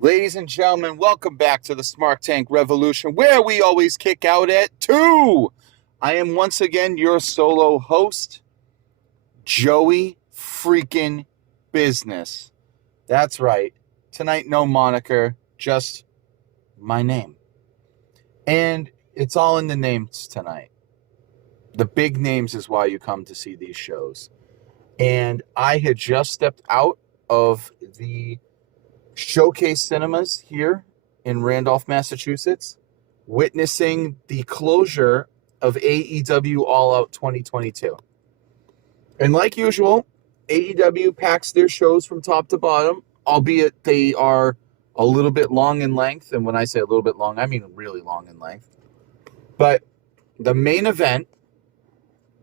Ladies and gentlemen, welcome back to the SmarkTank Revolution, where we always kick out at 2. I am once again your solo host, Joey freaking Business. That's right. Tonight, no moniker, just my name. And it's all in the names tonight. The big names is why you come to see these shows. And I had just stepped out of the Showcase Cinemas here in Randolph, Massachusetts, witnessing the closure of AEW All Out 2022. And like usual, AEW packs their shows from top to bottom, albeit they are a little bit long in length. And when I say a little bit long, I mean really long in length. But the main event,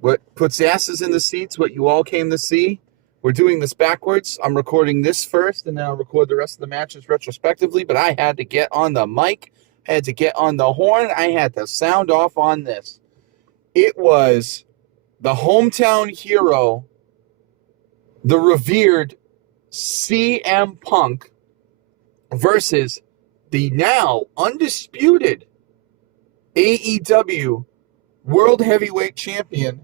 what puts asses in the seats, what you all came to see, we're doing this backwards. I'm recording this first, and then I'll record the rest of the matches retrospectively. But I had to get on the mic, had to get on the horn. I had to sound off on this. It was the hometown hero, the revered C.M Punk versus the now undisputed AEW World Heavyweight Champion,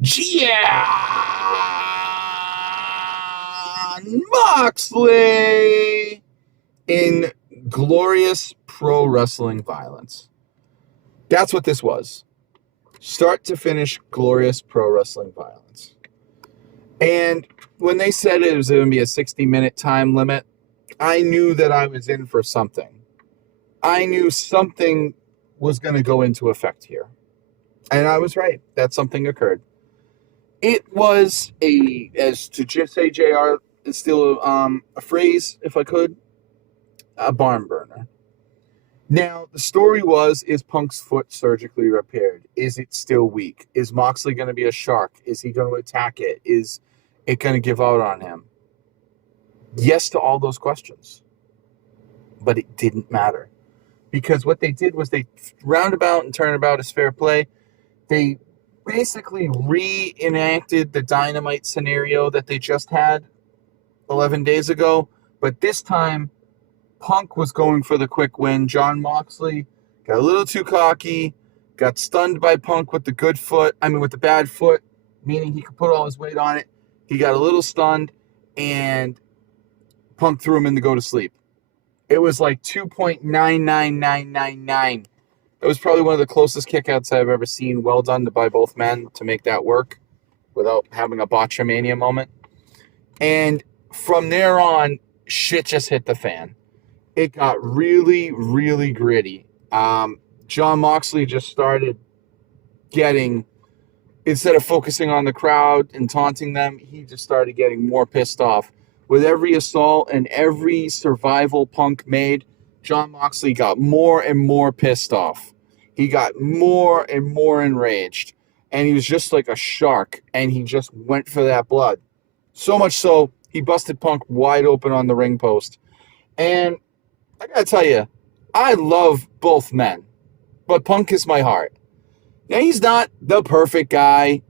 Jon Moxley, in glorious pro wrestling violence. That's what this was. Start to finish, glorious pro wrestling violence. And when they said it was going to be a 60-minute time limit, I knew that I was in for something. I knew something was going to go into effect here. And I was right. That something occurred. It was as to just say JR, it's still a phrase, if I could, a barn burner. Now, the story was, is Punk's foot surgically repaired? Is it still weak? Is Moxley going to be a shark? Is he going to attack it? Is it going to give out on him? Yes to all those questions. But it didn't matter. Because what they did was they roundabout and turnabout is fair play. They basically reenacted the Dynamite scenario that they just had 11 days ago. But this time, Punk was going for the quick win. Jon Moxley got a little too cocky, got stunned by Punk with the bad foot, meaning he could put all his weight on it. He got a little stunned, and Punk threw him in to go to sleep. It was like 2.99999. It was probably one of the closest kickouts I've ever seen. Well done by both men to make that work without having a botchamania moment. And from there on, shit just hit the fan. It got really, really gritty. Jon Moxley just started getting, instead of focusing on the crowd and taunting them, he just started getting more pissed off. With every assault and every survival Punk made, Jon Moxley got more and more pissed off. He got more and more enraged. And he was just like a shark, and he just went for that blood. So much so, he busted Punk wide open on the ring post. And I gotta tell you, I love both men, but Punk is my heart. Now, he's not the perfect guy.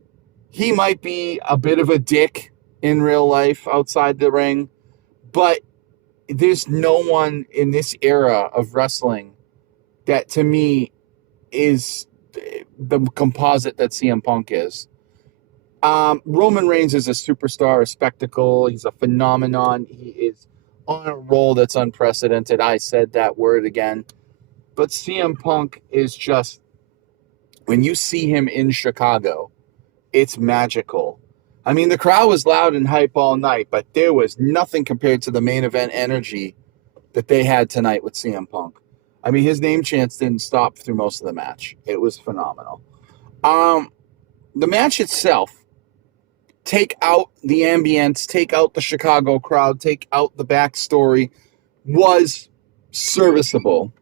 He might be a bit of a dick in real life outside the ring, but there's no one in this era of wrestling that, to me, is the composite that CM Punk is. Roman Reigns is a superstar, a spectacle. He's a phenomenon. He is on a roll that's unprecedented. I said that word again. But CM Punk is just, when you see him in Chicago, it's magical. I mean, the crowd was loud and hype all night, but there was nothing compared to the main event energy that they had tonight with CM Punk. I mean, his name chants didn't stop through most of the match. It was phenomenal. The match itself, take out the ambience, take out the Chicago crowd, take out the backstory, was serviceable.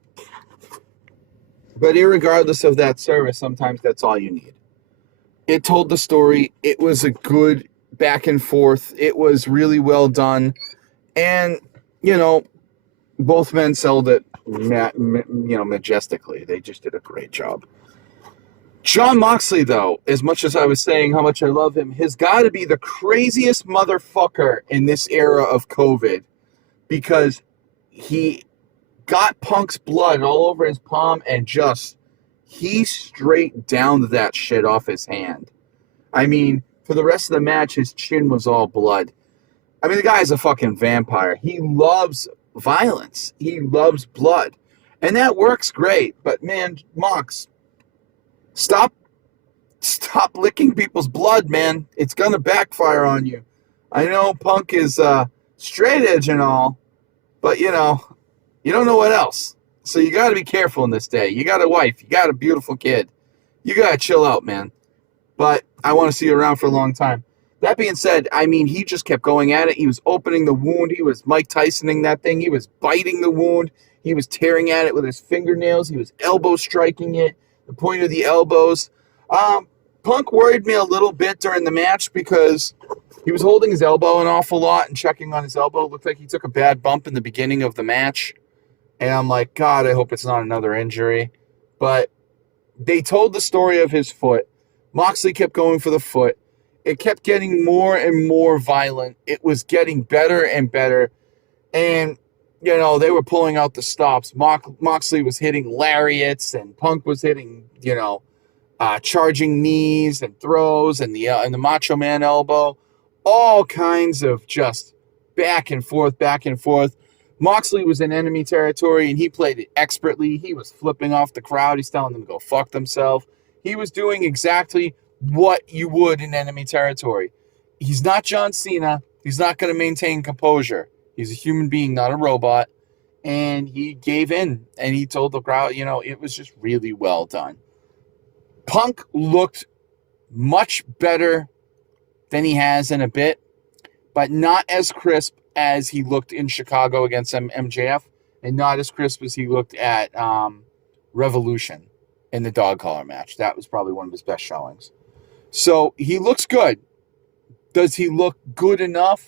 But irregardless of that service, sometimes that's all you need. It told the story. It was a good back and forth. It was really well done. And, both men sold it, majestically. They just did a great job. Jon Moxley, though, as much as I was saying how much I love him, has got to be the craziest motherfucker in this era of COVID, because he got Punk's blood all over his palm and just, he straight downed that shit off his hand. I mean, for the rest of the match, his chin was all blood. I mean, the guy's a fucking vampire. He loves violence. He loves blood. And that works great. But man, Mox, stop licking people's blood, man. It's gonna backfire on you. I know Punk is straight edge and all, but you don't know what else. So you got to be careful in this day. You got a wife. You got a beautiful kid. You got to chill out, man. But I want to see you around for a long time. That being said, I mean, he just kept going at it. He was opening the wound. He was Mike Tysoning that thing. He was biting the wound. He was tearing at it with his fingernails. He was elbow striking it, the point of the elbows. Punk worried me a little bit during the match because he was holding his elbow an awful lot and checking on his elbow. It looked like he took a bad bump in the beginning of the match. And I'm like, God, I hope it's not another injury. But they told the story of his foot. Moxley kept going for the foot. It kept getting more and more violent. It was getting better and better. And, they were pulling out the stops. Moxley was hitting lariats, and Punk was hitting, charging knees and throws, and the Macho Man elbow. All kinds of just back and forth, back and forth. Moxley was in enemy territory, and he played it expertly. He was flipping off the crowd. He's telling them to go fuck themselves. He was doing exactly what you would in enemy territory. He's not John Cena. He's not going to maintain composure. He's a human being, not a robot. And he gave in, and he told the crowd, it was just really well done. Punk looked much better than he has in a bit, but not as crisp as he looked in Chicago against MJF, and not as crisp as he looked at Revolution in the dog collar match. That was probably one of his best showings. So he looks good. Does he look good enough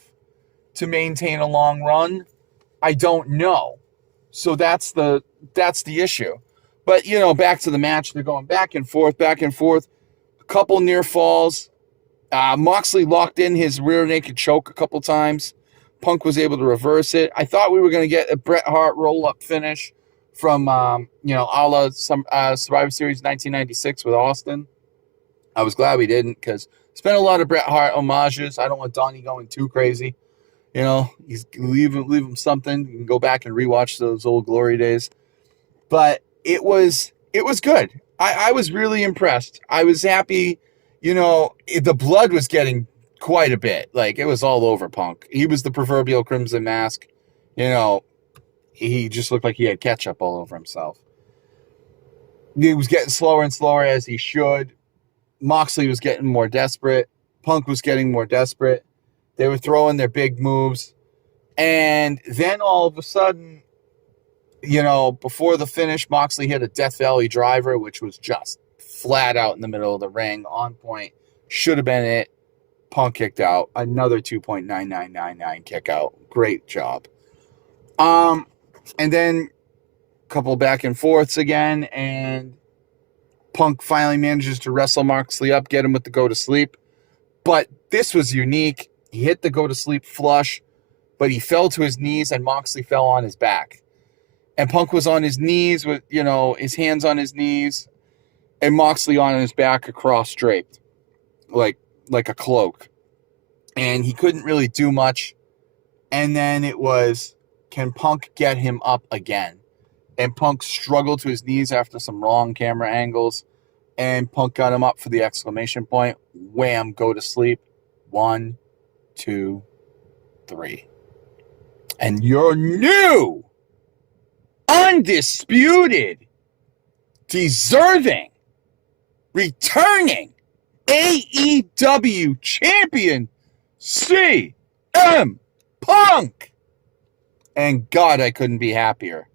to maintain a long run? I don't know. So that's the issue. But, back to the match. They're going back and forth, back and forth. A couple near falls. Moxley locked in his rear naked choke a couple times. Punk was able to reverse it. I thought we were going to get a Bret Hart roll-up finish from, a la Survivor Series 1996 with Austin. I was glad we didn't, because spent a lot of Bret Hart homages. I don't want Donnie going too crazy. He's leave him something. You can go back and rewatch those old glory days. But it was good. I was really impressed. I was happy. The blood was getting quite a bit. Like, it was all over Punk. He was the proverbial Crimson Mask. He just looked like he had ketchup all over himself. He was getting slower and slower, as he should. Moxley was getting more desperate. Punk was getting more desperate. They were throwing their big moves. And then all of a sudden, before the finish, Moxley hit a Death Valley driver, which was just flat out in the middle of the ring, on point. Should have been it. Punk kicked out. Another 2.9999 kick out. Great job. And then a couple back and forths again, and Punk finally manages to wrestle Moxley up, get him with the go to sleep. But this was unique. He hit the go to sleep flush, but he fell to his knees, and Moxley fell on his back. And Punk was on his knees with, his hands on his knees, and Moxley on his back across draped, like a cloak. And he couldn't really do much. And then it was, can Punk get him up again? And Punk struggled to his knees after some wrong camera angles. And Punk got him up for the exclamation point. Wham, go to sleep. 1, 2, 3. And your new, undisputed, deserving, returning AEW champion, C.M Punk. And God, I couldn't be happier.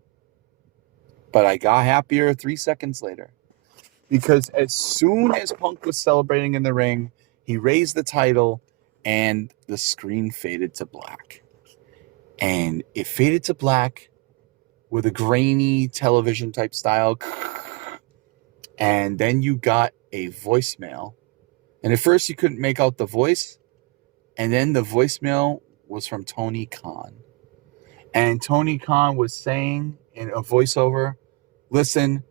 But I got happier 3 seconds later. Because as soon as Punk was celebrating in the ring, he raised the title and the screen faded to black. And it faded to black with a grainy television type style. And then you got a voicemail. And at first you couldn't make out the voice. And then the voicemail was from Tony Khan. And Tony Khan was saying in a voiceover, listen,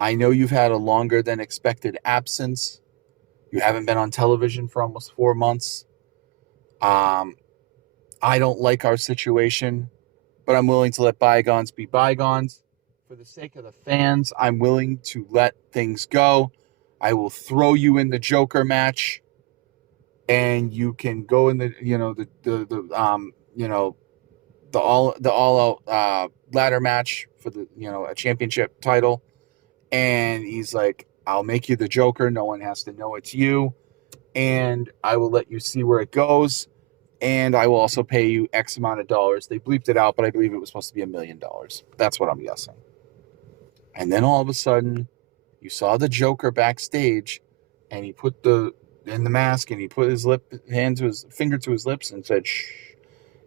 I know you've had a longer than expected absence. You haven't been on television for almost 4 months. I don't like our situation, but I'm willing to let bygones be bygones. For the sake of the fans, I'm willing to let things go. I will throw you in the Joker match, and you can go in the all out ladder match for the a championship title. And he's like, I'll make you the Joker. No one has to know it's you, and I will let you see where it goes. And I will also pay you X amount of dollars. They bleeped it out, but I believe it was supposed to be $1 million. That's what I'm guessing. And then all of a sudden, you saw the Joker backstage, and he put in the mask, and he put his finger to his lips, and said shh,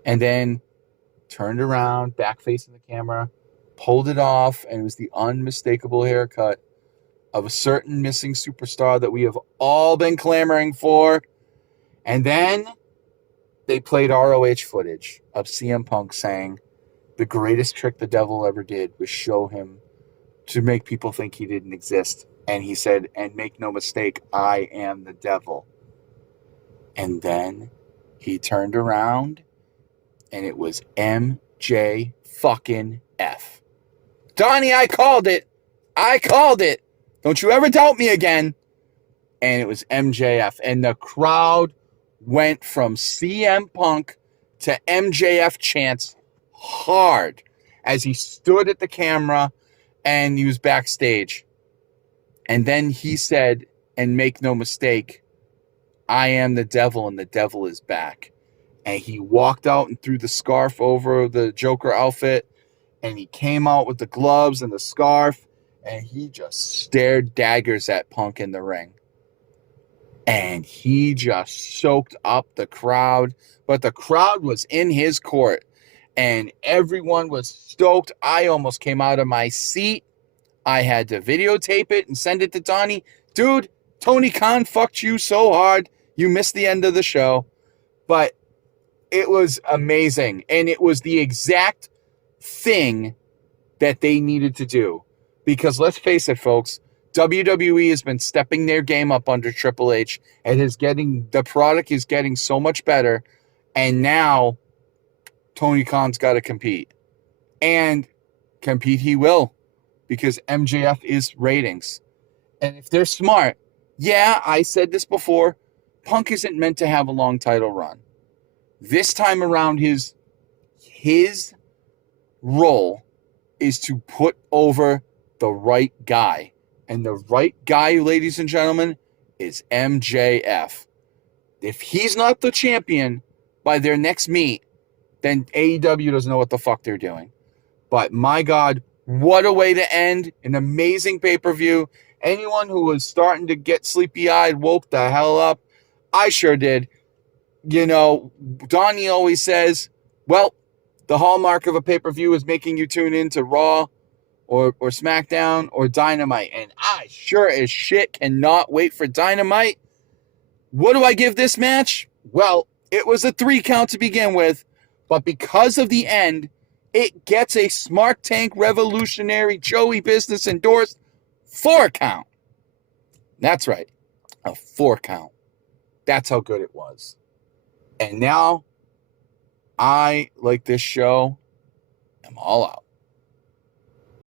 and then turned around, back facing the camera, pulled it off, and it was the unmistakable haircut of a certain missing superstar that we have all been clamoring for. And then they played ROH footage of CM Punk saying the greatest trick the devil ever did was show him to make people think he didn't exist. And he said, and make no mistake, I am the devil. And then he turned around and it was MJ fucking F. Donnie, I called it. Don't you ever doubt me again. And it was MJF. And the crowd went from CM Punk to MJF chants hard as he stood at the camera and he was backstage. And then he said, and make no mistake, I am the devil and the devil is back. And he walked out and threw the scarf over the Joker outfit. And he came out with the gloves and the scarf. And he just stared daggers at Punk in the ring. And he just soaked up the crowd. But the crowd was in his court. And everyone was stoked. I almost came out of my seat. I had to videotape it and send it to Donnie. Dude, Tony Khan fucked you so hard. You missed the end of the show. But it was amazing. And it was the exact thing that they needed to do. Because let's face it, folks, WWE has been stepping their game up under Triple H. And the product is getting so much better. And now Tony Khan's got to compete. And compete he will. Because MJF is ratings. And if they're smart, yeah, I said this before, Punk isn't meant to have a long title run. This time around, his role is to put over the right guy. And the right guy, ladies and gentlemen, is MJF. If he's not the champion by their next meet, then AEW doesn't know what the fuck they're doing. But my God, what a way to end an amazing pay-per-view. Anyone who was starting to get sleepy-eyed woke the hell up. I sure did. Donnie always says, well, the hallmark of a pay-per-view is making you tune into Raw or SmackDown or Dynamite. And I sure as shit cannot wait for Dynamite. What do I give this match? Well, it was a 3 count to begin with, but because of the end, it gets a SmarkTank Revolutionary Joey Business endorsed 4 count. That's right, a 4 count. That's how good it was. And now, I, like this show, am all out.